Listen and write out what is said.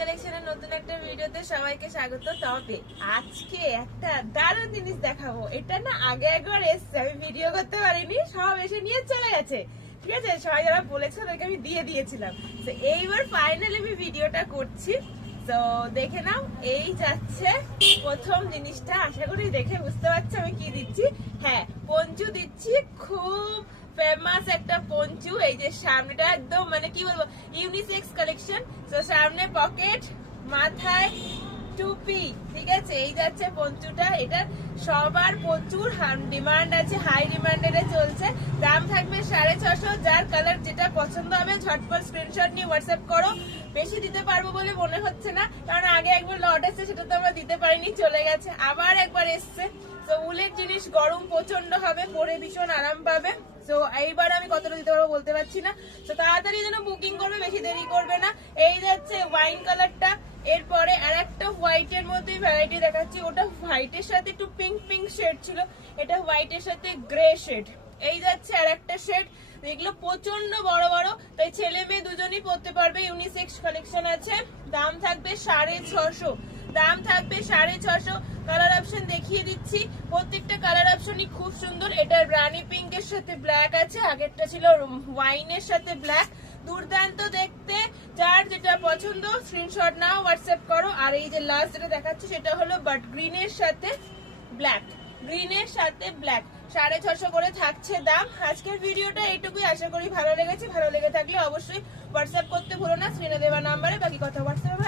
কালেকশনের নতুন একটা ভিডিওতে সবাইকে স্বাগত। তবে আজকে একটা দারুণ জিনিস দেখাবো। এটা না আগে একবার এসছে, আমি ভিডিও করতে পারিনি, সব এসে নিয়ে চলে গেছে। ঠিক আছে, সবাই যারা বলেছে তাদেরকে আমি দিয়ে দিয়েছিলাম। তো এইবার ফাইনালি আমি ভিডিওটা করছি, তো দেখে নাও। এই যাচ্ছে প্রথম জিনিসটা, আশা করি দেখে বুঝতে পারছো আমি কি দিচ্ছি। হ্যাঁ, পঞ্চু দিচ্ছি, খুব ফেমাস একটা পঞ্চু। এই যে সামনেটা একদম মানে কি বলবো, ইউনিসেক্স কালেকশন। তো সামনে পকেট, মাথায় টুপি, ঠিক আছে। এই যাচ্ছে পঞ্চুটা। এটার সবার প্রচুর ডিমান্ড আছে, হাই ডিমান্ডে চলছে। দাম থাকবে 650। যার কালার যেটা পছন্দ হবে ঝটপট স্ক্রিনশট নিয়ে হোয়াটসঅ্যাপ করো। বেশি দিতে পারবো বলে মনে হচ্ছে না, কারণ আগে একবার লট এসছে, সেটা তো আমরা দিতে পারিনি, চলে গেছে। আবার একবার এসছে। তো উলের জিনিস গরম প্রচন্ড হবে, পরে ভীষণ আরাম পাবে। তো এইবার আমি কতটা দিতে পারবো বলতে পারছি না। তো তাড়াতাড়ি যেন বুকিং করবে, বেশি দেরি করবে না। এই যাচ্ছে ওয়াইন কালারটা। এরপরে আর একটা হোয়াইটের মধ্যেই ভ্যারাইটি দেখাচ্ছি। ওটা হোয়াইটের সাথে একটু পিঙ্ক পিঙ্ক শেড ছিল, এটা হোয়াইটের সাথে গ্রে শেড। এই যাচ্ছে আর একটা শেড। এগুলো প্রচন্ড বড় বড়, তাই ছেলে মেয়ে দুজনই পরতে পারবে। ইউনিসেক্স কালেকশন আছে। দাম থাকবে 650। দাম থাকবে 650। কালার অপশন দেখিয়ে দিচ্ছি। প্রত্যেকটা কালার অপশনই খুব সুন্দর। এটার রানী পিঙ্কের সাথে ব্ল্যাক আছে, আগেরটা ছিল ওয়াইনের সাথে ব্ল্যাক। দুর্দান্ত দেখতে। যার যেটা পছন্দ স্ক্রিনশট নাও, হোয়াটসঅ্যাপ করো। আর এই যে লাস্ট যেটা দেখাচ্ছি সেটা হলো বাট গ্রিনের সাথে ব্ল্যাক। গ্রিনের সাথে ব্ল্যাক 650 করে থাকছে দাম। আজকের ভিডিওটা এইটুকুই, আশা করি ভালো লেগেছে। ভালো লেগে থাকলে অবশ্যই হোয়াটসঅ্যাপ করতে ভুলো না, স্ক্রিনে দেওয়া নাম্বারে। বাকি কথা হোয়াটসঅ্যাপে।